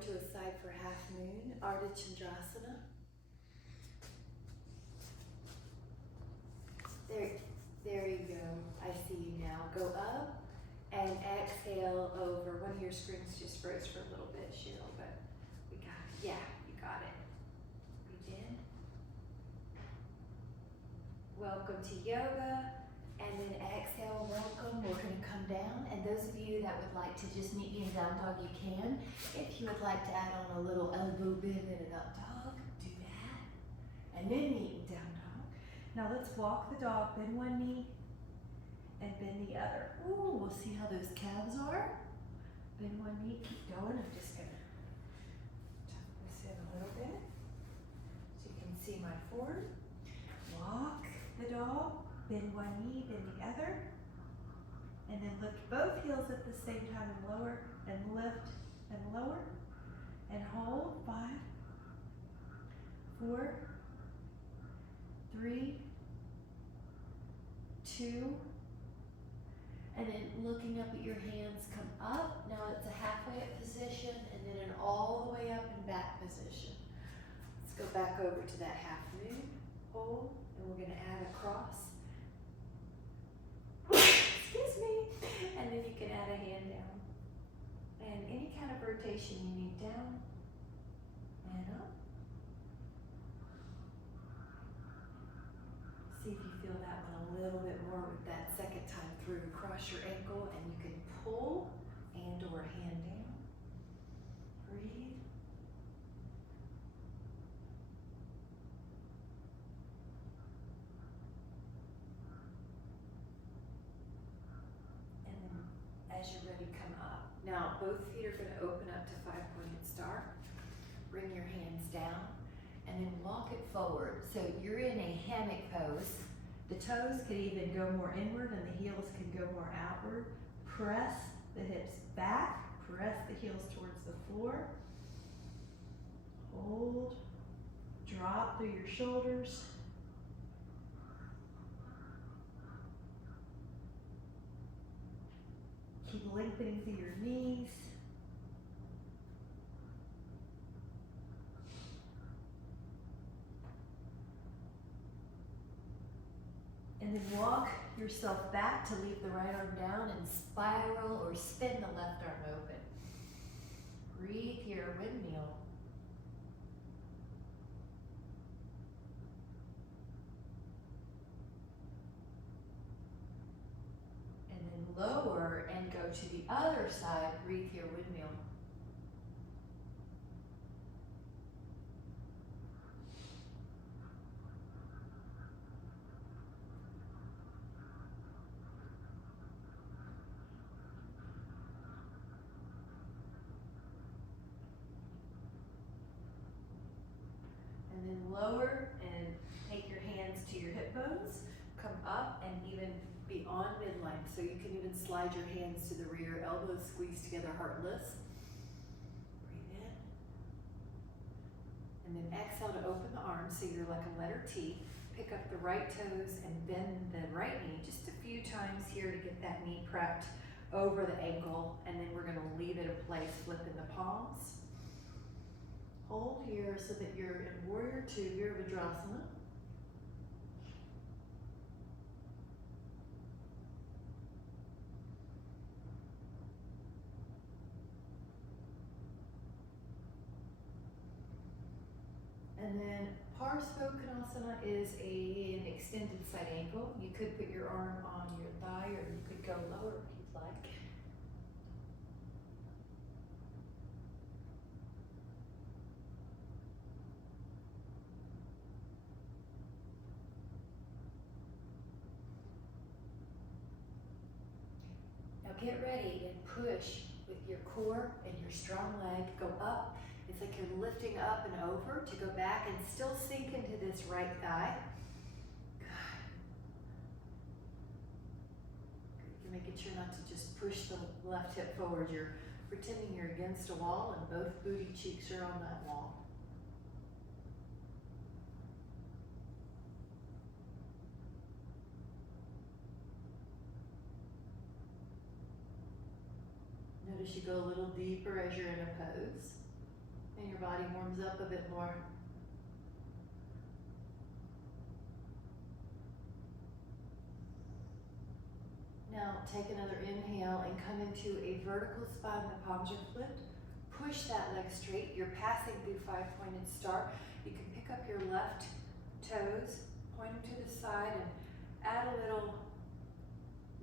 to a side for half moon, Ardha Chandrasana. There you go. I see you now. Go up and exhale over. One of your screens just froze for a little bit, Cheryl, but we got it. Yeah, you got it. Breathe in. Welcome to yoga. And then exhale, welcome. We're going to come down. And those of you that would like to just meet me in down dog, you can. If you would like to add on a little elbow bend in an up dog, do that. And then meet in down dog. Now let's walk the dog, bend one knee and bend the other. Ooh, we'll see how those calves are. Bend one knee, keep going. I'm just going to tuck this in a little bit so you can see my forward. Walk the dog. Bend one knee, bend the other, and then lift both heels at the same time and lower, and lift and lower, and hold. 5, 4, 3, 2, and then looking up at your hands, come up. Now it's a halfway up position, and then an all the way up and back position. Let's go back over to that half moon, hold, and we're going to add a cross. Excuse me. And then you can add a hand down. And any kind of rotation you need, down and up. See if you feel that one a little bit more with that second time through. Cross your ankle and you can pull and or hand down. Breathe. As you're ready, come up. Now, both feet are going to open up to 5-pointed star. Bring your hands down and then walk it forward. So you're in a hammock pose. The toes could even go more inward and the heels can go more outward. Press the hips back. Press the heels towards the floor. Hold. Drop through your shoulders. Keep lengthening through your knees. And then walk yourself back to leave the right arm down and spiral or spin the left arm open. Breathe here, windmill. Lower and go to the other side. Breathe here, windmill. And then lower and take your hands to your hip bones. Come up and even beyond midline, so you can even slide your hands to the rear, elbows squeeze together, heartless. Breathe in. And then exhale to open the arms so you're like a letter T. Pick up the right toes and bend the right knee just a few times here to get that knee prepped over the ankle, and then we're going to leave it in place, flipping the palms. Hold here so that you're in Warrior 2, Virabhadrasana. And then Parsvottanasana is an extended side ankle. You could put your arm on your thigh or you could go lower if you'd like. Now get ready and push with your core and your strong leg. Go up. It's like you're lifting up and over to go back and still sink into this right thigh. Good. You're making sure not to just push the left hip forward. You're pretending you're against a wall and both booty cheeks are on that wall. Notice you go a little deeper as you're in a pose. And your body warms up a bit more. Now take another inhale and come into a vertical spine. The palms are flipped. Push that leg straight. You're passing through 5-pointed star. You can pick up your left toes, point them to the side, and add a little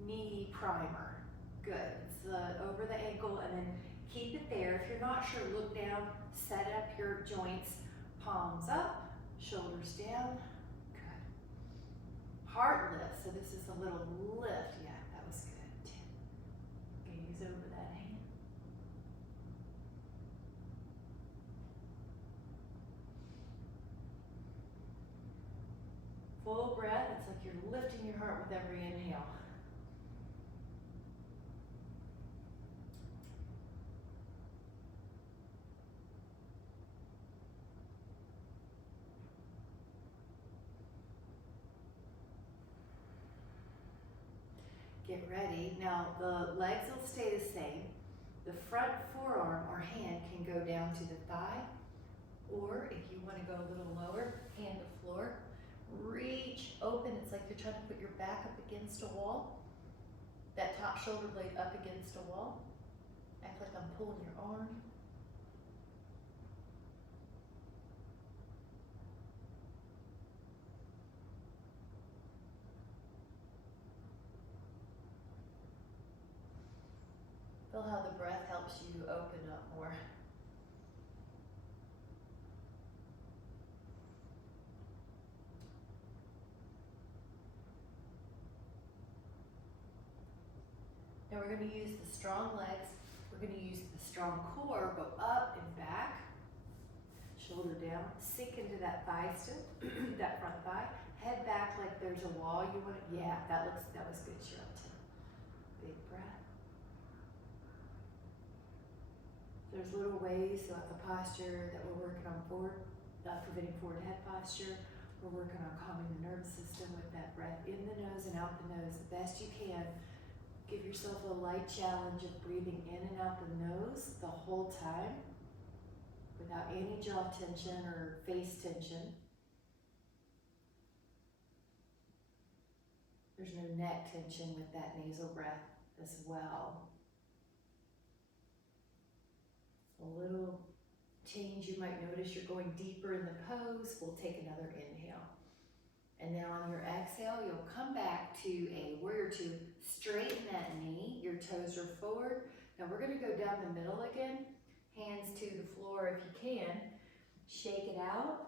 knee primer. Good. It's over the ankle, and then keep it there. If you're not sure, look down, set up your joints, palms up, shoulders down. Good. Heart lift. So this is a little lift. Yeah, that was good. 10. Gaze over that hand. Full breath. It's like you're lifting your heart with every inhale. Get ready. Now the legs will stay the same. The front forearm or hand can go down to the thigh, or if you want to go a little lower, hand to floor. Reach open. It's like you're trying to put your back up against a wall. That top shoulder blade up against a wall. Act like I'm pulling your arm. Feel how the breath helps you open up more. Now we're going to use the strong legs. We're going to use the strong core. Go up and back. Shoulder down. Sink into that thigh still. That front thigh. Head back like there's a wall. You want to, yeah, that was good. You're up to. Big breath. There's little ways throughout the posture that we're working on preventing forward head posture. We're working on calming the nervous system with that breath in the nose and out the nose the best you can. Give yourself a light challenge of breathing in and out the nose the whole time without any jaw tension or face tension. There's no neck tension with that nasal breath as well. A little change you might notice, you're going deeper in the pose. We'll take another inhale. And now on your exhale, you'll come back to a warrior two. Straighten that knee, your toes are forward. Now we're gonna go down the middle again. Hands to the floor if you can. Shake it out.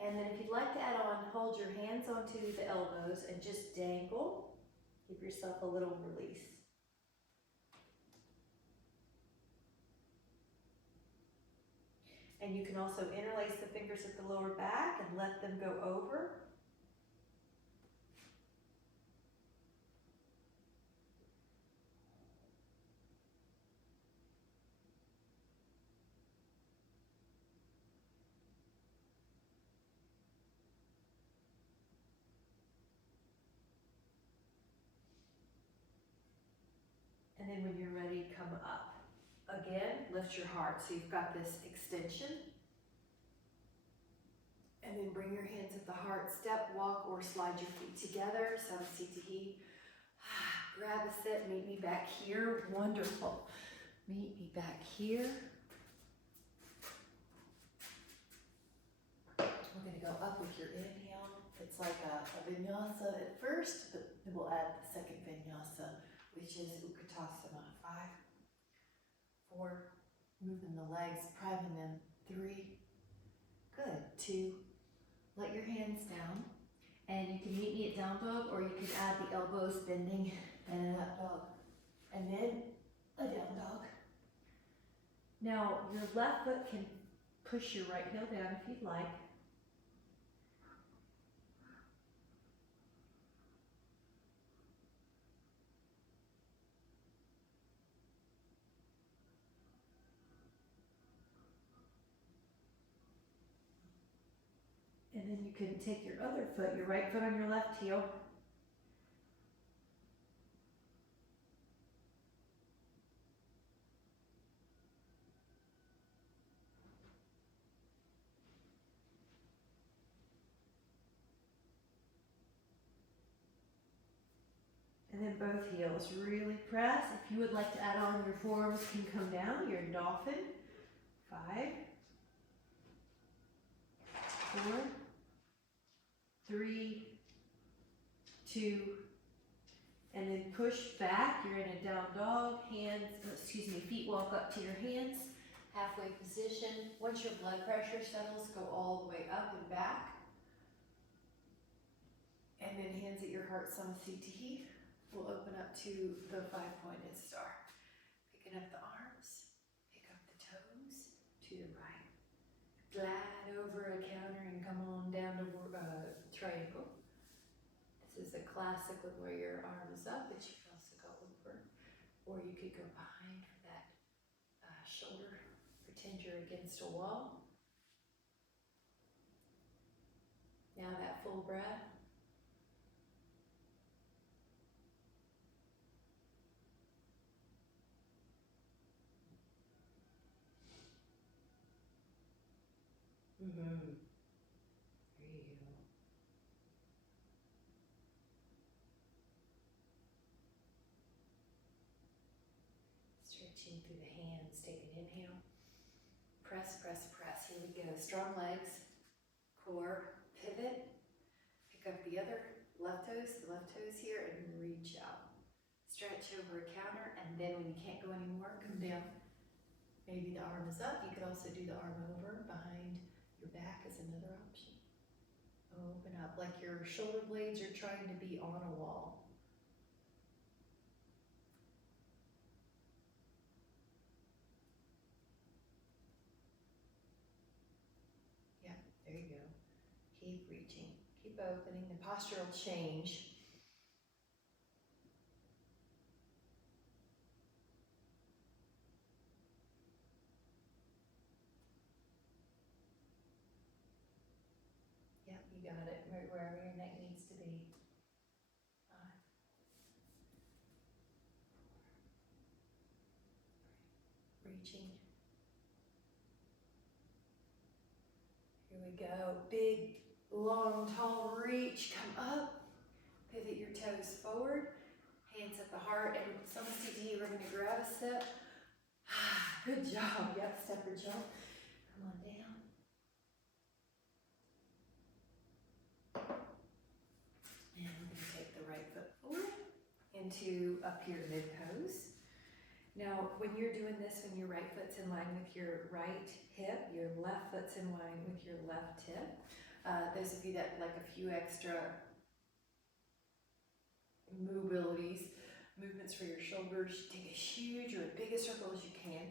And then if you'd like to add on, hold your hands onto the elbows and just dangle. Give yourself a little release. And you can also interlace the fingers at the lower back and let them go over. And then when you're ready, come up. Again, lift your heart. So you've got this extension. And then bring your hands at the heart. Step, walk, or slide your feet together. Samsitihi. Grab a sit. Meet me back here. Wonderful. Meet me back here. We're going to go up with your inhale. It's like a vinyasa at first, but then we'll add the second vinyasa, which is Utkatasana. 5, 4, moving the legs, priming them. 3, good. 2, let your hands down. And you can meet me at down dog, or you can add the elbows bending and an up dog. And then a down dog. Now, your left foot can push your right heel down if you'd like. And then you can take your other foot, your right foot on your left heel. And then both heels, really press. If you would like to add on, your forearms can come down, your dolphin. 5, 4, 3, 2, and then push back. You're in a down dog, feet walk up to your hands. Halfway position. Once your blood pressure settles, go all the way up and back. And then hands at your heart's on CT. We'll open up to the 5-pointed star. Picking up the arms, pick up the toes to the right. Glide over a counter and come on down to triangle. This is a classic one where your arm is up, but you can also go over. Or you could go behind for that shoulder. Pretend you're against a wall. Now that full breath. There you go. Stretching through the hands. Take an inhale. Press, press, press. Here we go. Strong legs. Core. Pivot. Pick up the left toes here, and reach out. Stretch over a counter, and then when you can't go anymore, come down. Maybe the arm is up. You could also do the arm over behind your back as another option. Open up like your shoulder blades are trying to be on a wall. Yeah, there you go. Keep reaching, keep opening. The posture will change. Yep, you got it, right wherever your neck needs to be. 5, 4, reaching. Here we go. Big, long, tall reach. Come up. Pivot your toes forward. Hands at the heart. And some CT, we're going to grab a step. Good job. Yep, step or jump. Come on down. And we're going to take the right foot forward into a pyramid pose. Now, when you're doing this, when your right foot's in line with your right hip, your left foot's in line with your left hip. Those of you that like a few extra movements for your shoulders, take as huge or as big a circle as you can.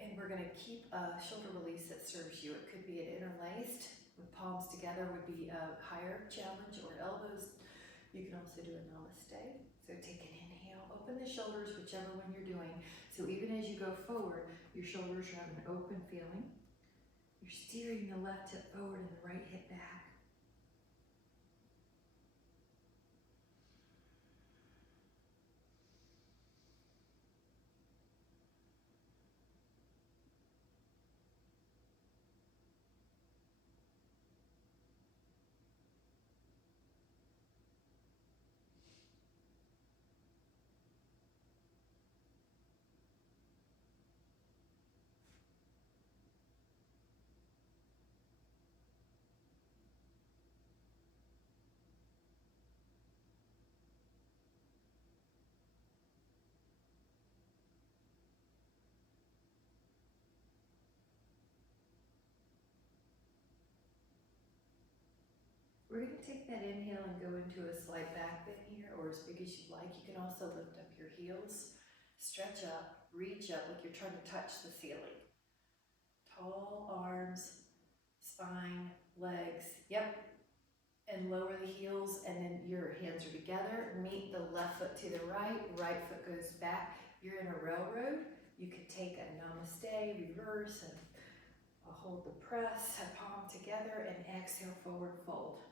And we're going to keep a shoulder release that serves you. It could be an interlaced with palms together would be a higher challenge, or elbows. You can also do a namaste. So take an inhale, open the shoulders, whichever one you're doing. So even as you go forward, your shoulders have an open feeling. You're steering the left hip forward and the right hip back. We're going to take that inhale and go into a slight back bend here, or as big as you like. You can also lift up your heels, stretch up, reach up like you're trying to touch the ceiling. Tall arms, spine, legs, yep. And lower the heels, and then your hands are together. Meet the left foot to the right, right foot goes back. You're in a railroad. You could take a namaste, reverse, and hold the press, a palm together, and exhale, forward fold.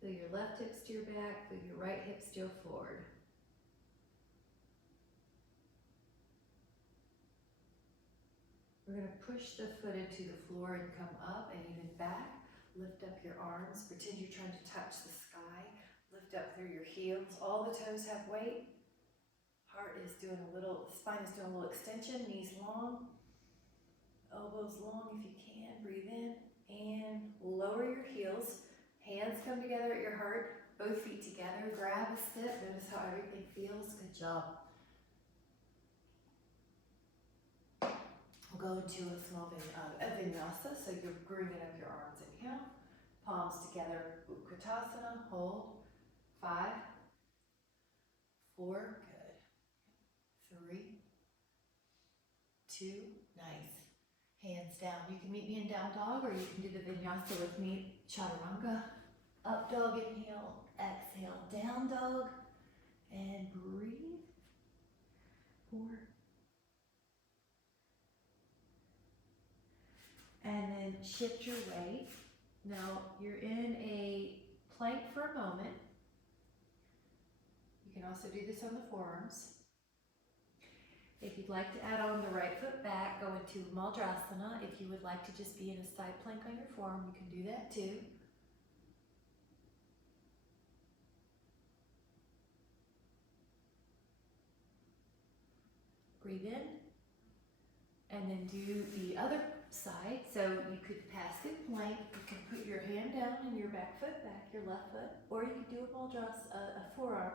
Feel your left hip steer back, feel your right hip steer forward. We're going to push the foot into the floor and come up and even back. Lift up your arms, pretend you're trying to touch the sky. Lift up through your heels. All the toes have weight. Heart is doing a little, spine is doing a little extension, knees long, elbows long if you can. Breathe in and lower your heels. Hands come together at your heart, both feet together. Grab a step, notice how everything feels. Good job. We'll go into a small vinyasa, so you're bringing up your arms. Inhale, palms together, Utkatasana, hold. 5, 4, good. 3, 2, nice. Hands down. You can meet me in down dog, or you can do the vinyasa with me, chaturanga. Up dog, inhale, exhale, down dog, and breathe. 4. And then shift your weight. Now you're in a plank for a moment. You can also do this on the forearms. If you'd like to add on the right foot back, go into Madrasana. If you would like to just be in a side plank on your forearm, you can do that too. Breathe in. And then do the other side. So you could pass through plank. You can put your hand down and your back foot back, your left foot. Or you could do a forearm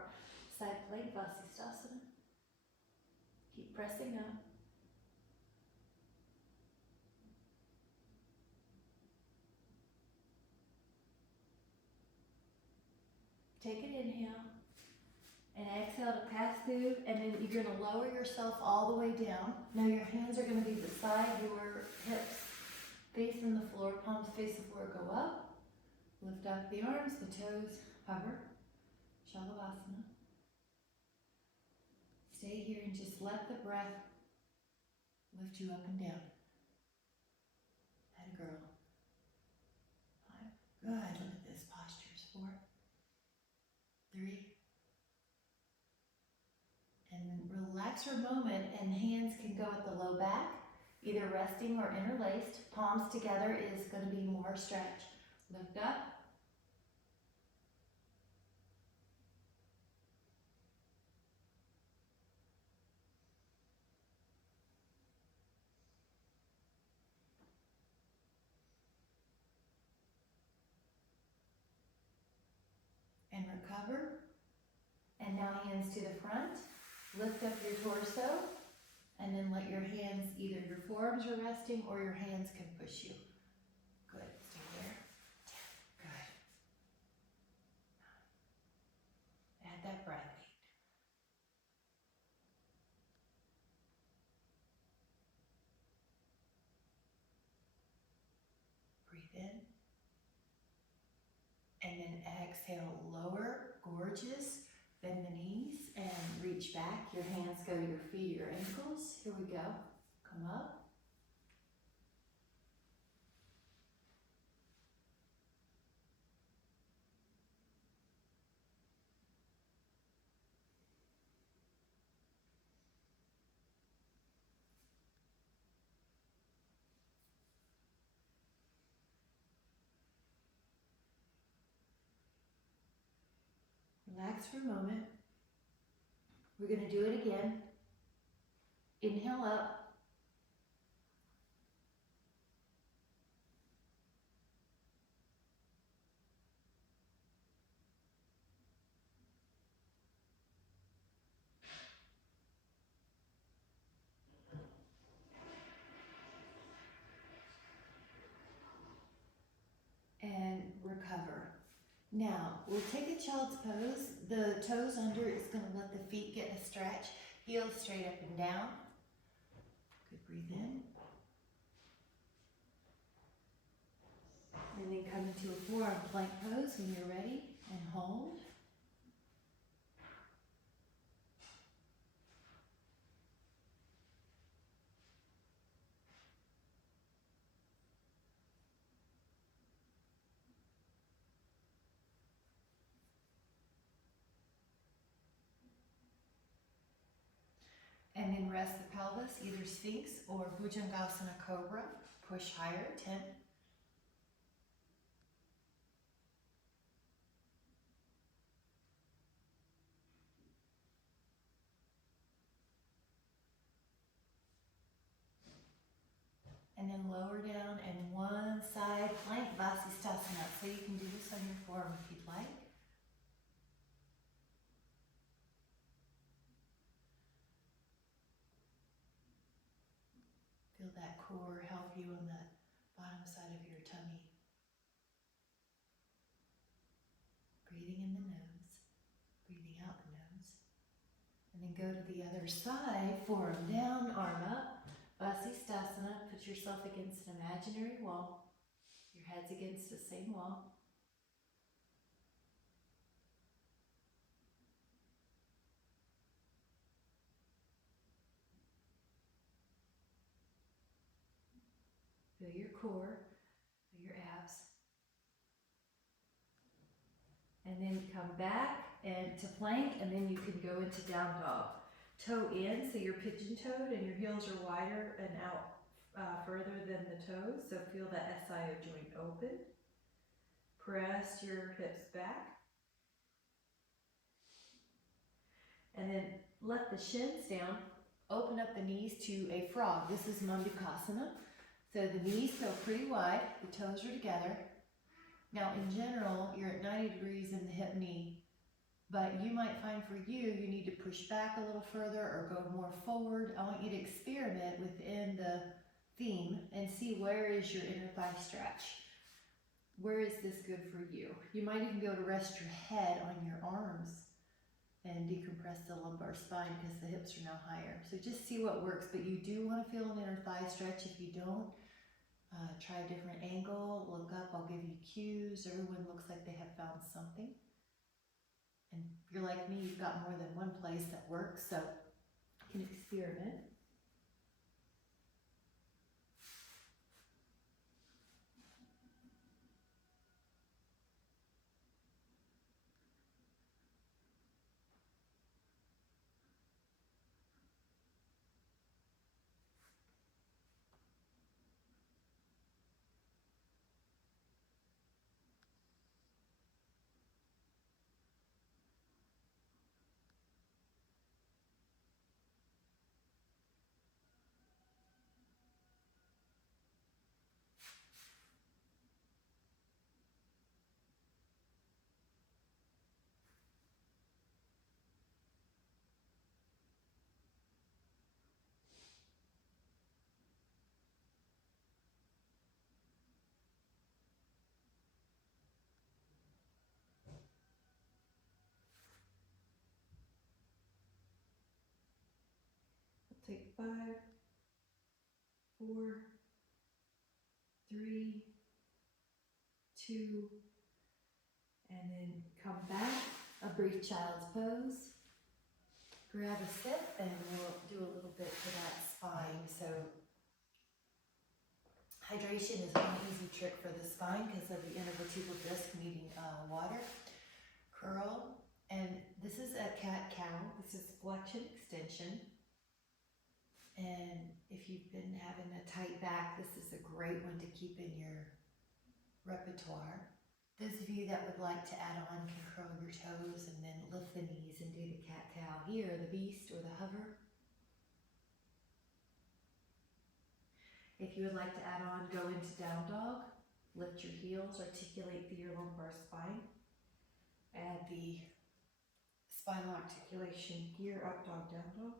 side plank, Vasisthasana. Keep pressing up. Take an inhale. And exhale to pass through, and then you're going to lower yourself all the way down. Now your hands are going to be beside your hips, facing the floor, palms face the floor, go up. Lift up the arms, the toes, hover. Shalabhasana. Stay here and just let the breath lift you up and down. That girl. 5. Good. Look at this. Postures. 4, 3. And relax for a moment, and hands can go at the low back, either resting or interlaced. Palms together is going to be more stretch. Lift up. And recover. And now hands to the front. Lift up your torso, and then let your hands, either your forearms are resting or your hands can push you. Good, stay there. 10, good. Add that breath. 8. Breathe in. And then exhale, lower, gorgeous. Bend the knees and reach back. Your hands go to your feet, your ankles. Here we go. Come up. Relax for a moment. We're going to do it again. Inhale up. And recover. Now, we'll take a child's pose. The toes under is going to let the feet get a stretch. Heels straight up and down. Good, breathe in. And then come into a forearm plank pose when you're ready, and hold. And then rest the pelvis, either Sphinx or Bhujangasana Cobra. Push higher, 10. And then lower down and one side plank Vasisthasana. So you can do this on your forearm if you'd like. Feel that core help you on the bottom side of your tummy. Breathing in the nose, breathing out the nose. And then go to the other side, forearm down, arm up. Vasisthasana, put yourself against an imaginary wall. Your head's against the same wall. Feel your core, feel your abs. And then come back and to plank, and then you can go into down dog. Toe in, so you're pigeon-toed and your heels are wider and out further than the toes. So feel that SIO joint open. Press your hips back. And then let the shins down. Open up the knees to a frog. This is Mandukasana. So the knees go pretty wide, the toes are together. Now in general, you're at 90 degrees in the hip knee, but you might find for you need to push back a little further or go more forward. I want you to experiment within the theme and see where is your inner thigh stretch. Where is this good for you? You might even be able to rest your head on your arms and decompress the lumbar spine because the hips are now higher. So just see what works, but you do want to feel an inner thigh stretch. If you don't, try a different angle, look up, I'll give you cues. Everyone looks like they have found something. And if you're like me, you've got more than one place that works, so you can experiment. Take 5, 4, 3, 2, and then come back, a brief child's pose. Grab a sip and we'll do a little bit for that spine. So hydration is one easy trick for the spine because of the intervertebral disc needing water. Curl, and this is a cat-cow. This is flexion extension. And if you've been having a tight back, this is a great one to keep in your repertoire. Those of you that would like to add on can curl your toes and then lift the knees and do the cat-cow here, the beast or the hover. If you would like to add on, go into down dog, lift your heels, articulate through your lumbar spine. Add the spinal articulation here, up dog, down dog.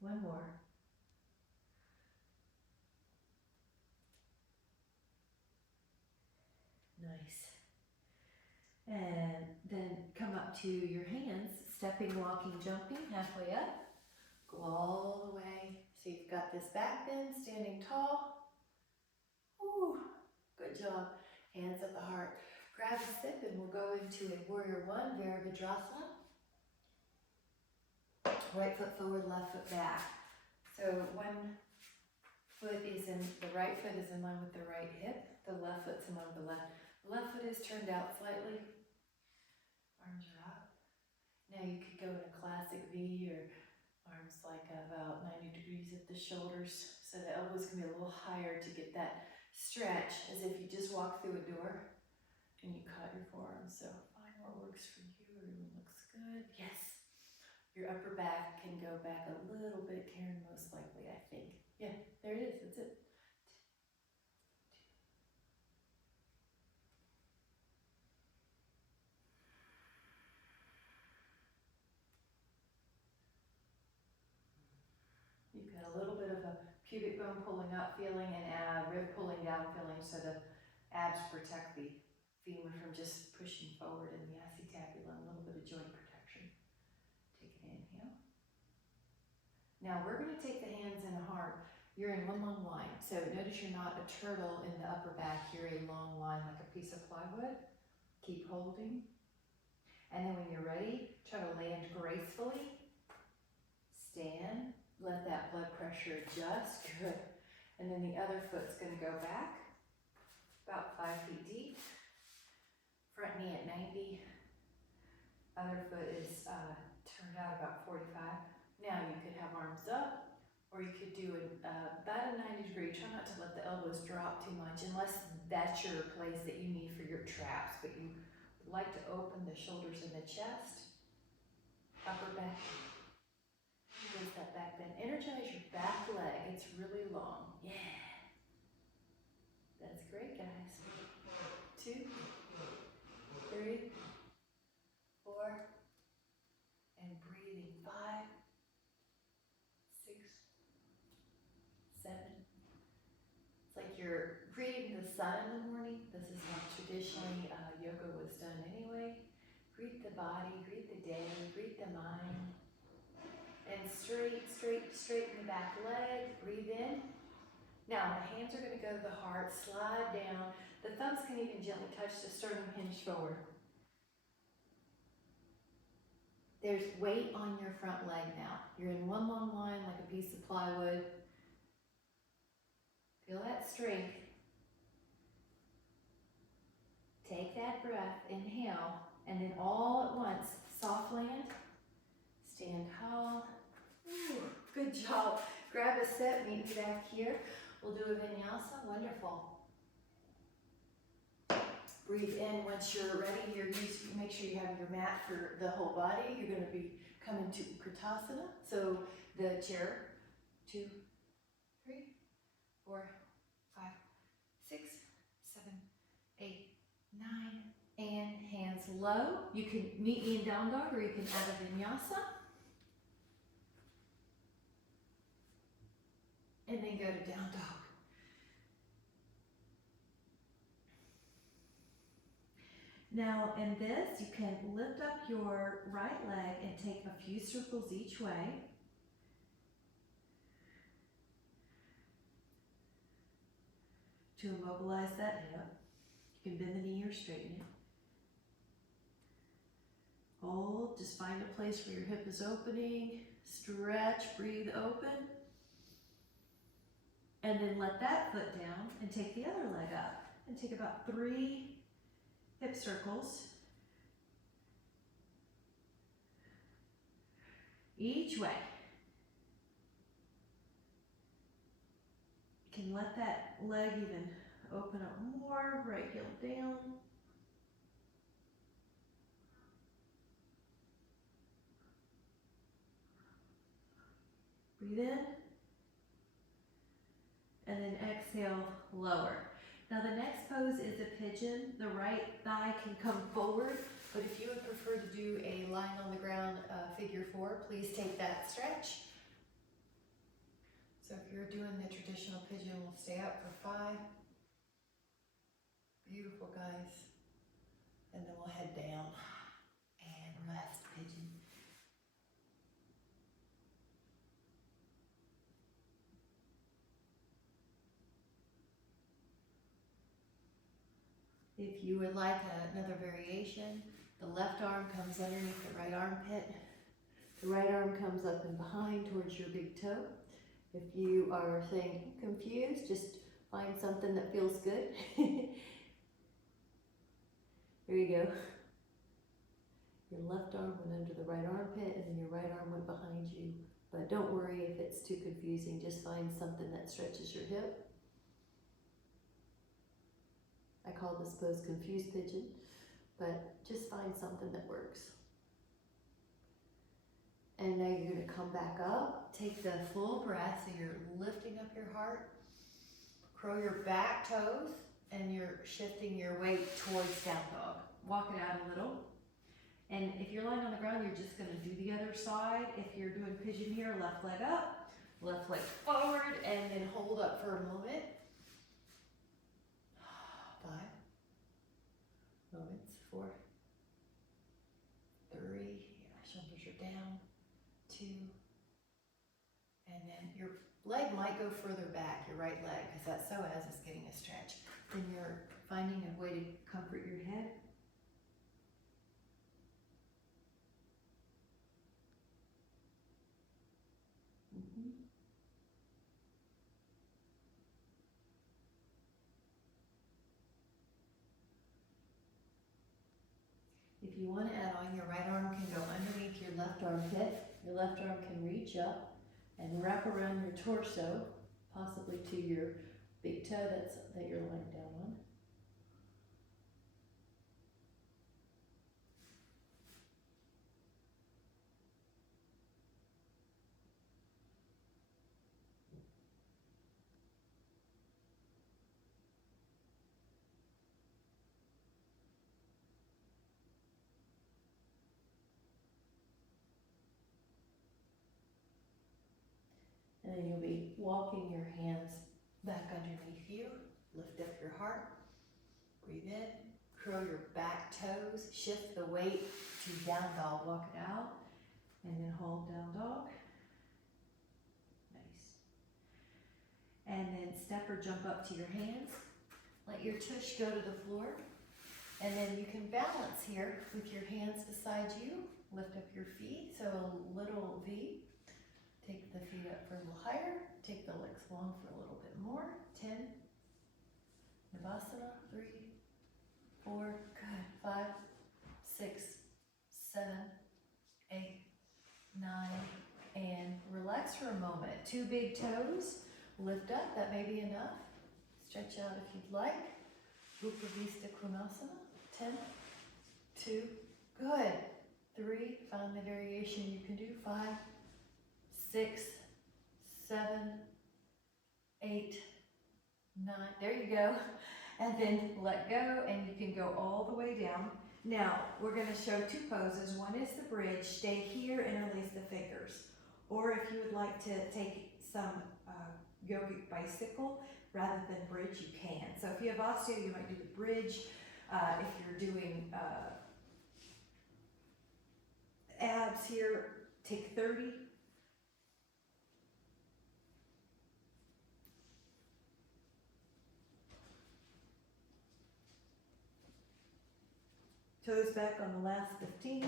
One more. Nice. And then come up to your hands, stepping, walking, jumping, halfway up. Go all the way. So you've got this back bend, standing tall. Ooh, good job. Hands at the heart. Grab a sip and we'll go into a warrior one, Virabhadrasana. Right foot forward, left foot back. So one foot is in, the right foot is in line with the right hip, the left foot's in line with the left. The left foot is turned out slightly, arms are up. Now you could go in a classic V or arms like about 90 degrees at the shoulders, so the elbows can be a little higher to get that stretch, as if you just walked through a door and you caught your forearms. So find what works for you. Everyone looks good. Yes. Your upper back can go back a little bit, Karen, most likely, I think. Yeah, there it is. That's it. You've got a little bit of a pubic bone pulling up feeling and a rib pulling down feeling, so the abs protect the femur from just pushing forward, and the acetabulum, a little bit of joint protection. Take an inhale. Now we're going to take the hands and heart. You're in one long line, so notice you're not a turtle in the upper back. You're a long line like a piece of plywood. Keep holding. And then when you're ready, try to land gracefully. Stand. Let that blood pressure adjust. Good. And then the other foot's going to go back about 5 feet deep. Front knee at 90. Other foot is turned out about 45. Now you could have arms up, or you could do about a 90 degree. Try not to let the elbows drop too much, unless that's your place that you need for your traps, but you would like to open the shoulders and the chest. Upper back. Raise that back bend. Energize your back leg. It's really long. Yeah. That's great, guys. 2, 3, 4, and breathing. 5, 6, 7. It's like you're greeting the sun in the morning. This is how traditionally yoga was done anyway. Greet the body, greet the day, greet the mind. And straighten the back leg. Breathe in. Now the hands are going to go to the heart, slide down. The thumbs can even gently touch the sternum, hinge forward. There's weight on your front leg now. You're in one long line like a piece of plywood. Feel that strength. Take that breath, inhale, and then all at once, soft land. Stand tall. Ooh, good job. Grab a set, meet me back here. We'll do a vinyasa. Wonderful. Breathe in. Once you're ready, make sure you have your mat for the whole body. You're going to be coming to Kritasana. So the chair, 2, 3, 4, 5, 6, 7, 8, 9, and hands low. You can meet me in down dog, or you can add a vinyasa. And then go to down dog. Now in this, you can lift up your right leg and take a few circles each way. To immobilize that hip. You can bend the knee or straighten it. Hold, just find a place where your hip is opening. Stretch, breathe open. And then let that foot down and take the other leg up. And take about 3 hip circles each way. You can let that leg even open up more, right heel down. Breathe in. And then exhale, lower. Now the next pose is a pigeon. The right thigh can come forward, but if you would prefer to do a lying on the ground figure 4, please take that stretch. So if you're doing the traditional pigeon, we'll stay up for 5. Beautiful, guys. And then we'll head down and rest pigeon. If you would like another variation, the left arm comes underneath the right armpit. The right arm comes up and behind towards your big toe. If you are saying confused, just find something that feels good. There you go. Your left arm went under the right armpit and then your right arm went behind you. But don't worry if it's too confusing, just find something that stretches your hip. I call this pose confused pigeon, but just find something that works. And now you're gonna come back up, take the full breath, so you're lifting up your heart, curl your back toes, and you're shifting your weight towards down dog. Walk it out a little. And if you're lying on the ground, you're just gonna do the other side. If you're doing pigeon here, left leg up, left leg forward, and then hold up for a moment. 5 moments, 4, 3, shoulders are down, 2, and then your leg might go further back, your right leg, because that psoas is getting a stretch. Then you're finding a way to comfort your head. If you want to add on, your right arm can go underneath your left armpit. Your left arm can reach up and wrap around your torso, possibly to your big toe that you're laying down on. And then you'll be walking your hands back underneath you. Lift up your heart. Breathe in. Curl your back toes. Shift the weight to down dog. Walk it out. And then hold down dog. Nice. And then step or jump up to your hands. Let your tush go to the floor. And then you can balance here with your hands beside you. Lift up your feet. So a little V. Take the feet up for a little higher. Take the legs long for a little bit more. 10. Navasana. 3, 4. Good. 5, 6, 7, 8, 9. And relax for a moment. 2 big toes. Lift up. That may be enough. Stretch out if you'd like. Upavista Konasana. 10, 2. Good. 3. Find the variation you can do. 5, 6, 7, 8, 9. There you go. And then let go, and you can go all the way down. Now, we're going to show 2 poses. One is the bridge. Stay here, interlace the fingers. Or if you would like to take some yogic bicycle rather than bridge, you can. So if you have osteo, you might do the bridge. If you're doing abs here, take 30. Toes back on the last 15.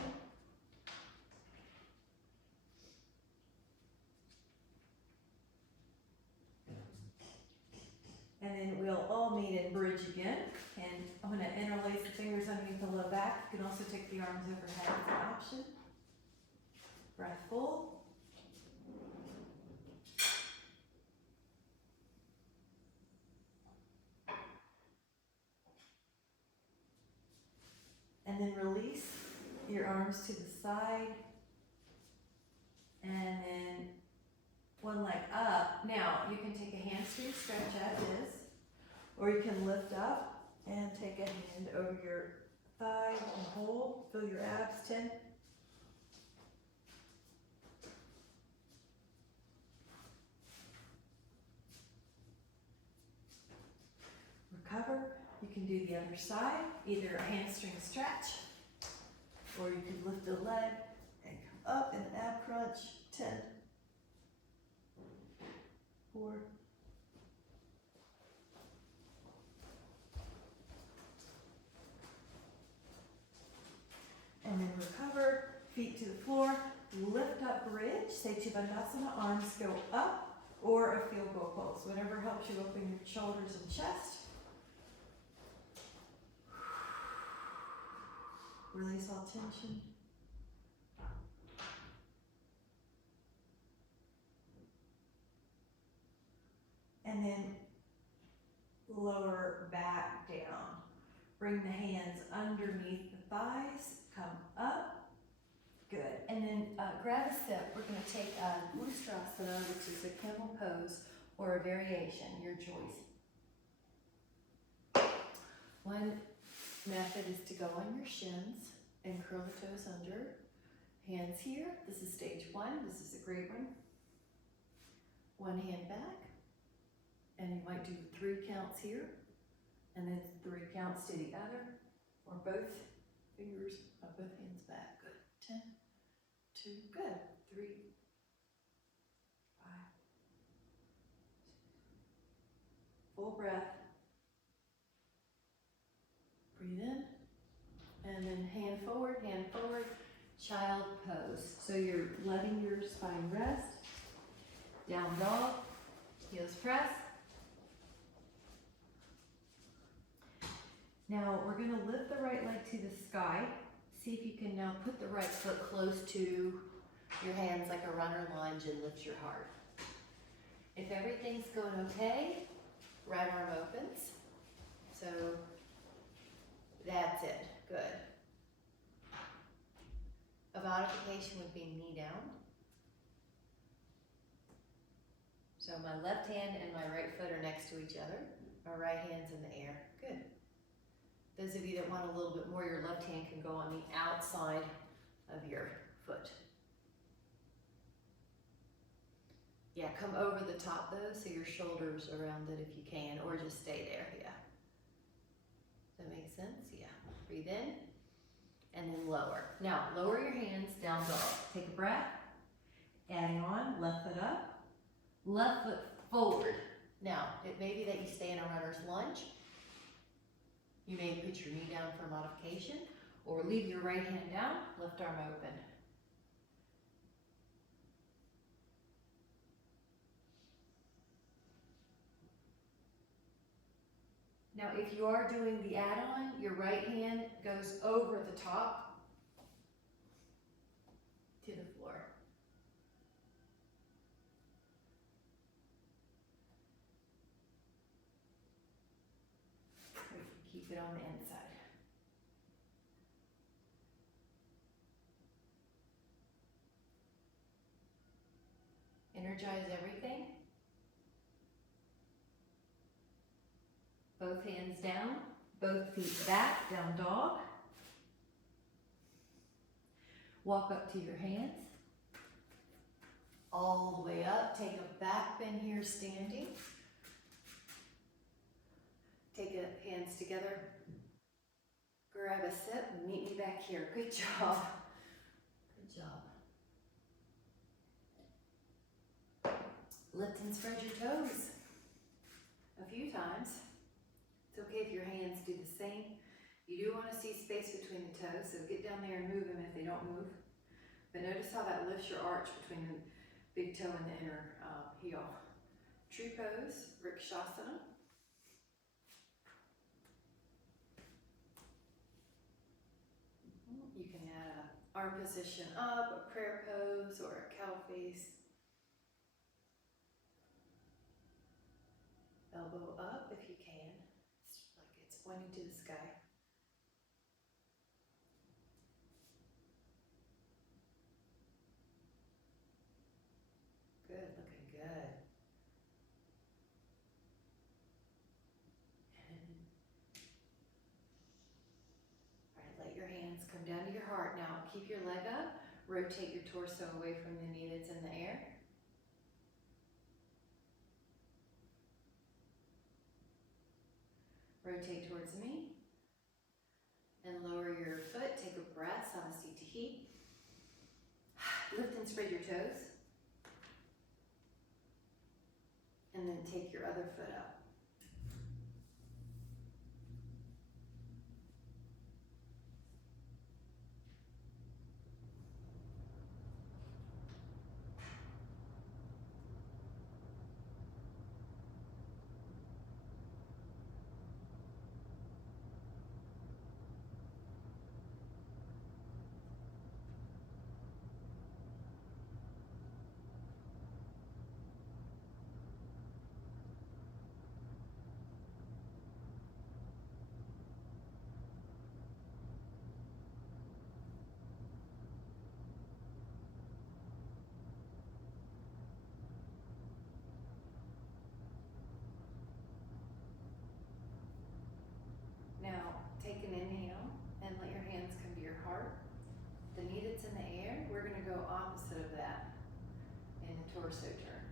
And then we'll all meet in bridge again. And I'm going to interlace the fingers underneath the low back. You can also take the arms overhead as an option. Breath full. And then release your arms to the side. And then one leg up. Now, you can take a hamstring stretch as is, or you can lift up and take a hand over your thigh and hold. Feel your abs. 10. Recover. You can do the other side, either a hamstring stretch, or you can lift a leg and come up in ab crunch. 10, 4, and then recover, feet to the floor, Lift up bridge, Setu Bandhasana, arms go up, or a field goal pose, whatever helps you open your shoulders and chest. Release all tension. And then lower back down. Bring the hands underneath the thighs, come up. Good. And then grab a sip. We're going to take Ustrasana, which is a camel pose, or a variation, your choice. One method is to go on your shins and curl the toes under. Hands here. This is stage one. This is a great one. One hand back. And you might do 3 counts here. And then 3 counts to the other. Or both fingers of both hands back. Good. 10, 2, good. 3, 5. Full breath. Breathe in. And then hand forward, child pose. So you're letting your spine rest. Down dog, heels press. Now we're gonna lift the right leg to the sky. See if you can now put the right foot close to your hands like a runner lunge and lift your heart. If everything's going okay, right arm opens. So that's it, good. A modification would be knee down. So my left hand and my right foot are next to each other. My right hand's in the air, good. Those of you that want a little bit more, your left hand can go on the outside of your foot. Yeah, come over the top though, so your shoulders around it if you can, or just stay there, yeah. Does that make sense? Yeah. Breathe in, and then lower. Now, lower your hands, down dog. Take a breath, adding on, left foot up, left foot forward. Now, it may be that you stay in a runner's lunge. You may put your knee down for modification, or leave your right hand down, left arm open. Now, if you are doing the add-on, your right hand goes over the top to the floor. Keep it on the inside. Energize everything. Both hands down, both feet back, down dog. Walk up to your hands. All the way up, take a back bend here standing. Take a hands together. Grab a sip and meet me back here. Good job. Good job. Lift and spread your toes a few times. It's okay if your hands do the same. You do want to see space between the toes, so get down there and move them if they don't move. But notice how that lifts your arch between the big toe and the inner heel. Tree pose, Rikshasana. You can add an arm position up, a prayer pose, or a cow face. Elbow up if you can. Like it's pointing to the sky. Good, looking good. All right, let your hands come down to your heart. Now keep your leg up. Rotate your torso away from the knee that's in the air. Rotate towards me. And lower your foot. Take a breath, Samasthiti. Lift and spread your toes. And then take your other foot up. torso turn.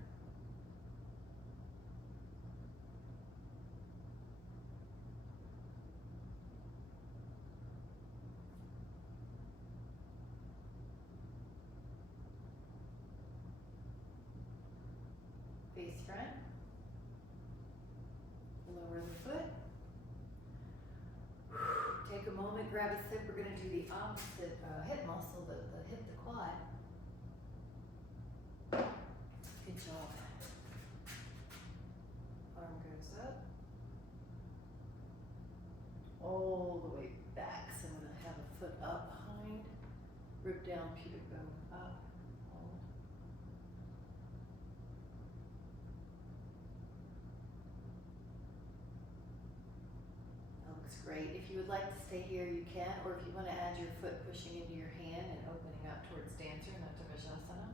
Face front. Lower the foot. Take a moment, grab a sip. We're going to do the opposite hip muscle, the hip to quad. Good job. Arm goes up. All the way back. So I'm going to have a foot up behind. Rib down, pubic bone up. Hold. That looks great. If you would like to stay here, you can, or if you want to add your foot pushing into your hand and opening up towards dancer, Nata Vajrasana.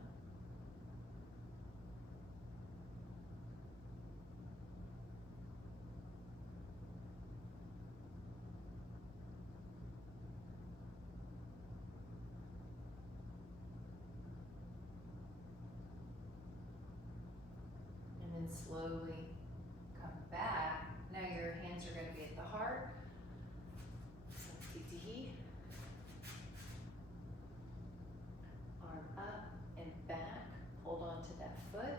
And then slowly come back. Now your hands are going to be at the heart. So titihi. Arm up and back. Hold on to that foot.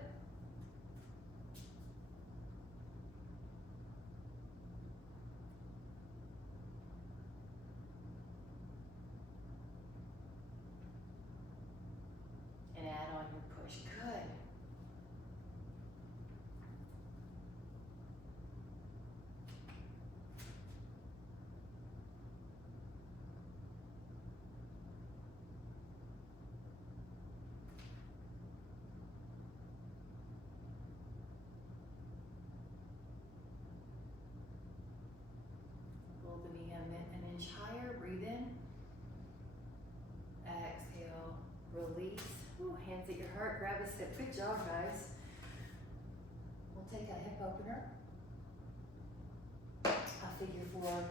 And add on your push. Good. Pull the knee an inch higher. Breathe in. Exhale. Release. Ooh, hands at your heart. Grab a sip. Good job, guys. We'll take a hip opener. A figure four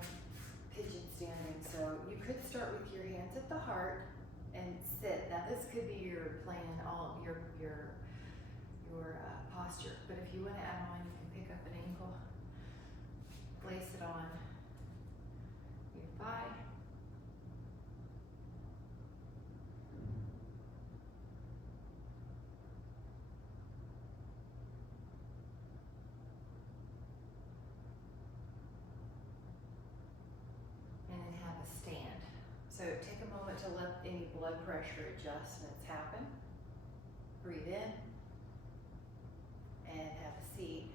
pigeon standing. So you could start with your hands at the heart and sit. Now this could be your plan, all your posture. But if you want to add on, you can pick up an ankle, place it on your thigh. And then have a stand. So take a moment to let any blood pressure adjustments happen. Breathe in and have a seat.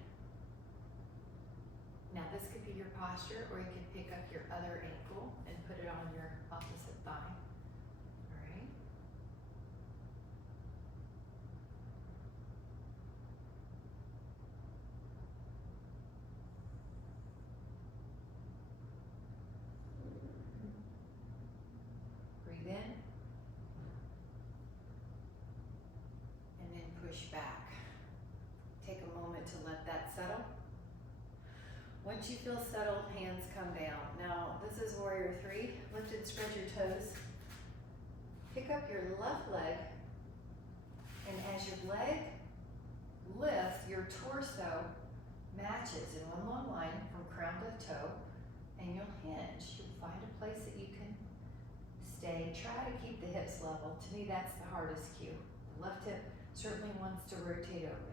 Now this could be your posture, or you can pick up your other ankle and put it on your opposite thigh. All right. Breathe in. And then push back. Take a moment to let that settle. Once you feel settled, hands come down. Now, this is warrior three. Lift and spread your toes. Pick up your left leg, and as your leg lifts, your torso matches in one long line from crown to toe, and you'll hinge. You'll find a place that you can stay. Try to keep the hips level. To me, that's the hardest cue. The left hip certainly wants to rotate open.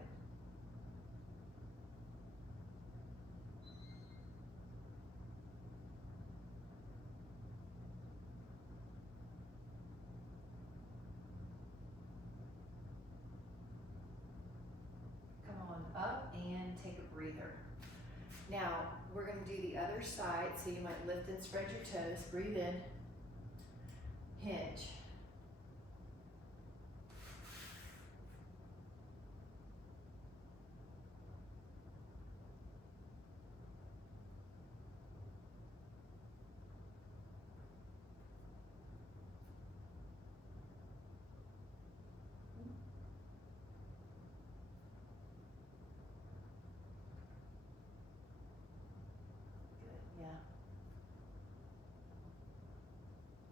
Up and take a breather. Now we're going to do the other side, so you might lift and spread your toes. Breathe in, hinge. Yeah.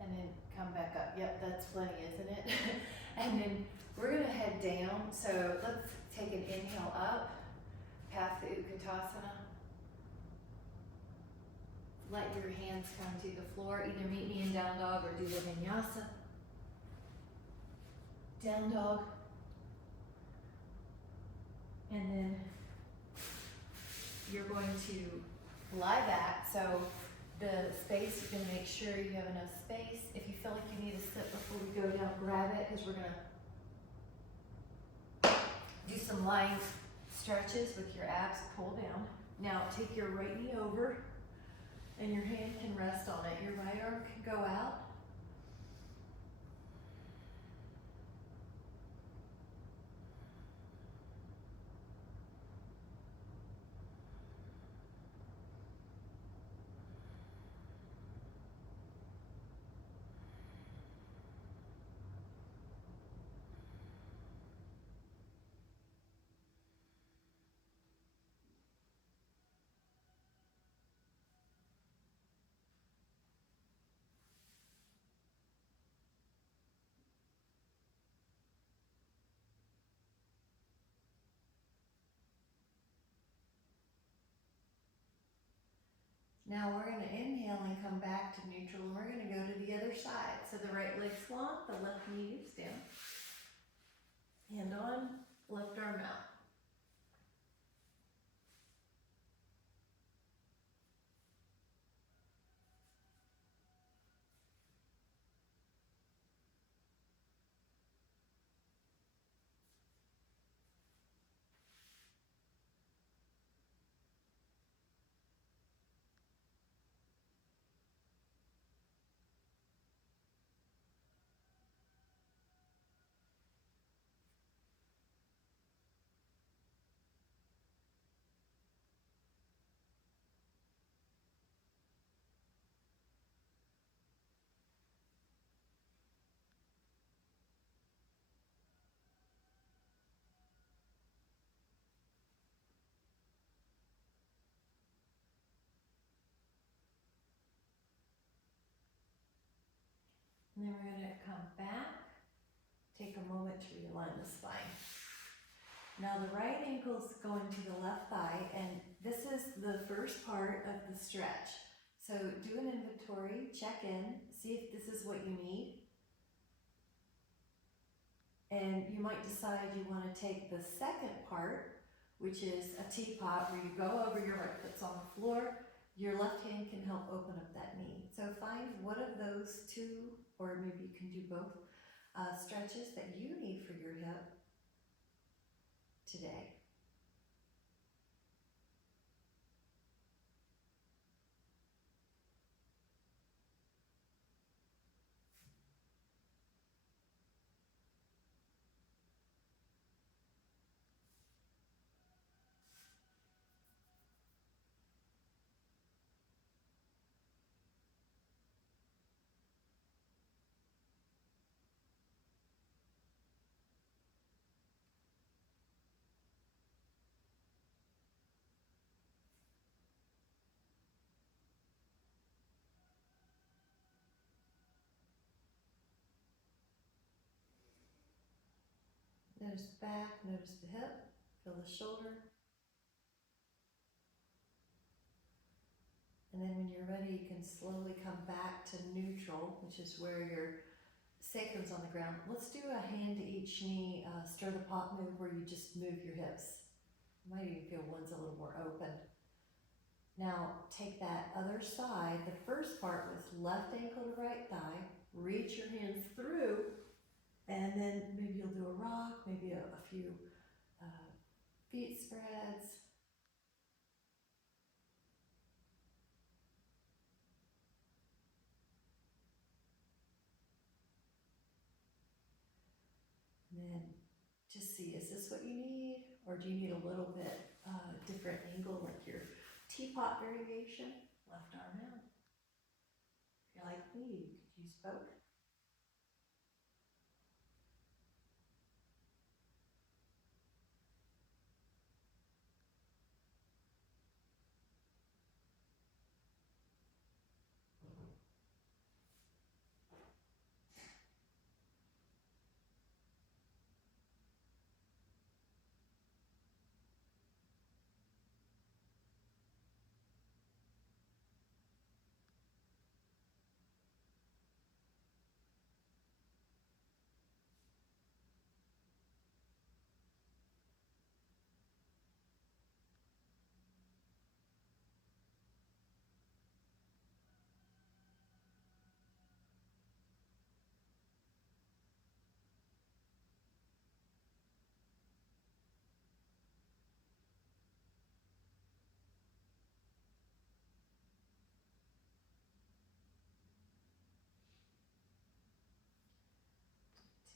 And then come back up. Yep, that's plenty, isn't it? And then we're gonna head down. So let's take an inhale up, past the Utkatasana. Let your hands come to the floor. Either meet me in down dog or do the vinyasa. Down dog. And then you're going to lie back. So the space, you can make sure you have enough space. If you feel like you need to sit before we go down, grab it, because we're gonna do some lying stretches with your abs. Pull down. Now take your right knee over and your hand can rest on it. Your right arm can go out. Now we're going to inhale and come back to neutral, and we're going to go to the other side. So the right leg's long, the left knee is down. Hand on, left arm out. And then we're going to come back, take a moment to realign the spine. Now the right ankle's going to the left thigh, and this is the first part of the stretch. So do an inventory, check in, see if this is what you need. And you might decide you want to take the second part, which is a teapot where you go over, your right foot's on the floor, your left hand can help open up that knee. So find one of those two, or maybe you can do both, stretches that you need for your hip today. Notice the back, notice the hip, feel the shoulder. And then when you're ready, you can slowly come back to neutral, which is where your sacrum's on the ground. Let's do a hand to each knee, stir the pot move where you just move your hips. You might even feel one's a little more open. Now take that other side, the first part was left ankle to right thigh, reach your hands through, and then maybe you'll do a rock, maybe a few feet spreads. And then just see, is this what you need? Or do you need a little bit different angle, like your teapot variation? Left arm out. If you're like me, you could use both.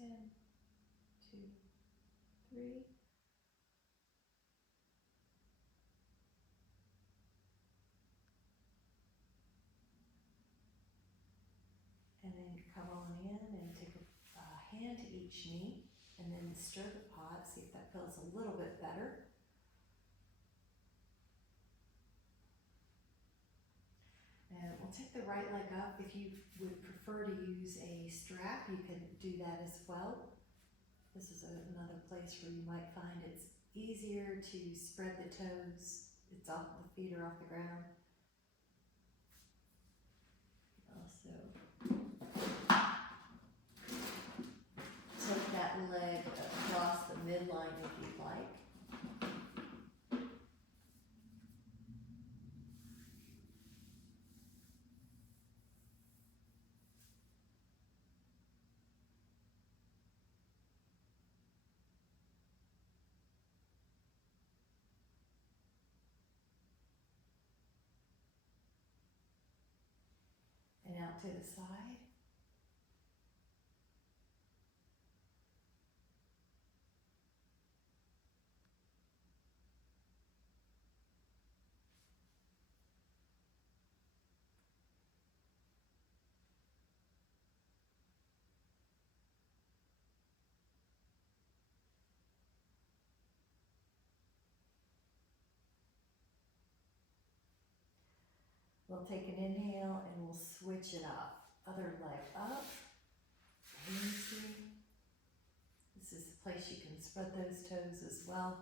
10, 2, 3. And then come on in and take a hand to each knee, and then stir the pot, see if that feels a little bit better. And we'll take the right leg up. If you would prefer to use a strap, you can do that as well. This is another place where you might find it's easier to spread the toes. It's off, the feet are off the ground. Also, take that leg across the midline if you'd like. And out to the side. We'll take an inhale and we'll switch it up. Other leg up. Easy. This is the place you can spread those toes as well.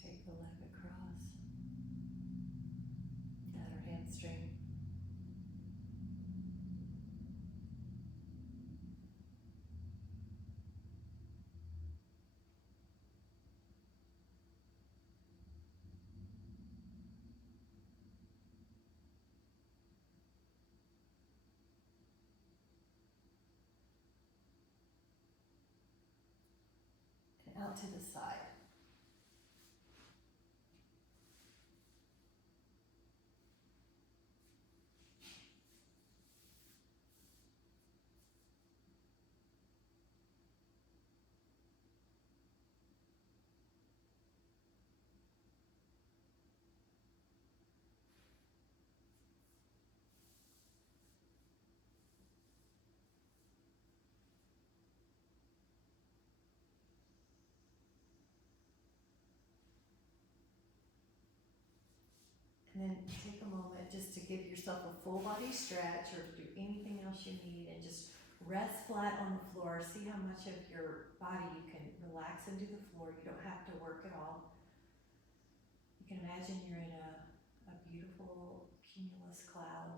Take the leg across. Outer hamstring. And out to the side. And then take a moment just to give yourself a full body stretch or do anything else you need, and just rest flat on the floor. See how much of your body you can relax into the floor. You don't have to work at all. You can imagine you're in a beautiful cumulus cloud,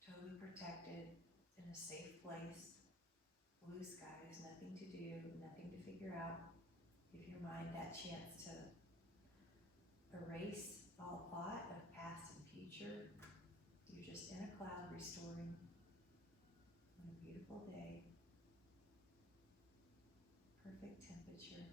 totally protected, in a safe place. Blue skies, nothing to do, nothing to figure out. Give your mind that chance to erase all thought of past and future. You're just in a cloud restoring on a beautiful day. Perfect temperature.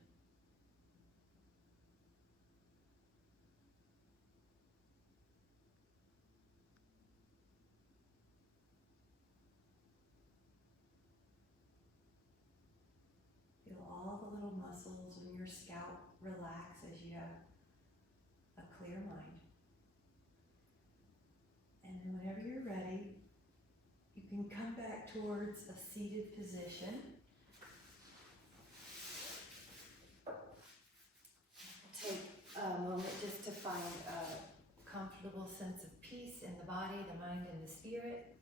Feel all the little muscles in your scalp relax as you have a clear mind. And then whenever you're ready, you can come back towards a seated position. Take a moment just to find a comfortable sense of peace in the body, the mind, and the spirit.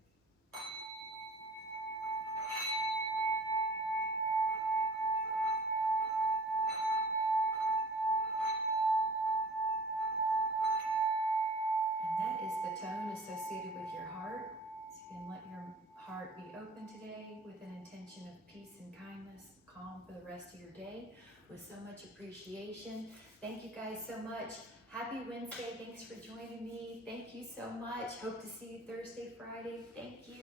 Tone associated with your heart. So you can let your heart be open today with an intention of peace and kindness, calm for the rest of your day with so much appreciation. Thank you guys so much. Happy Wednesday. Thanks for joining me. Thank you so much. Hope to see you Thursday, Friday. Thank you.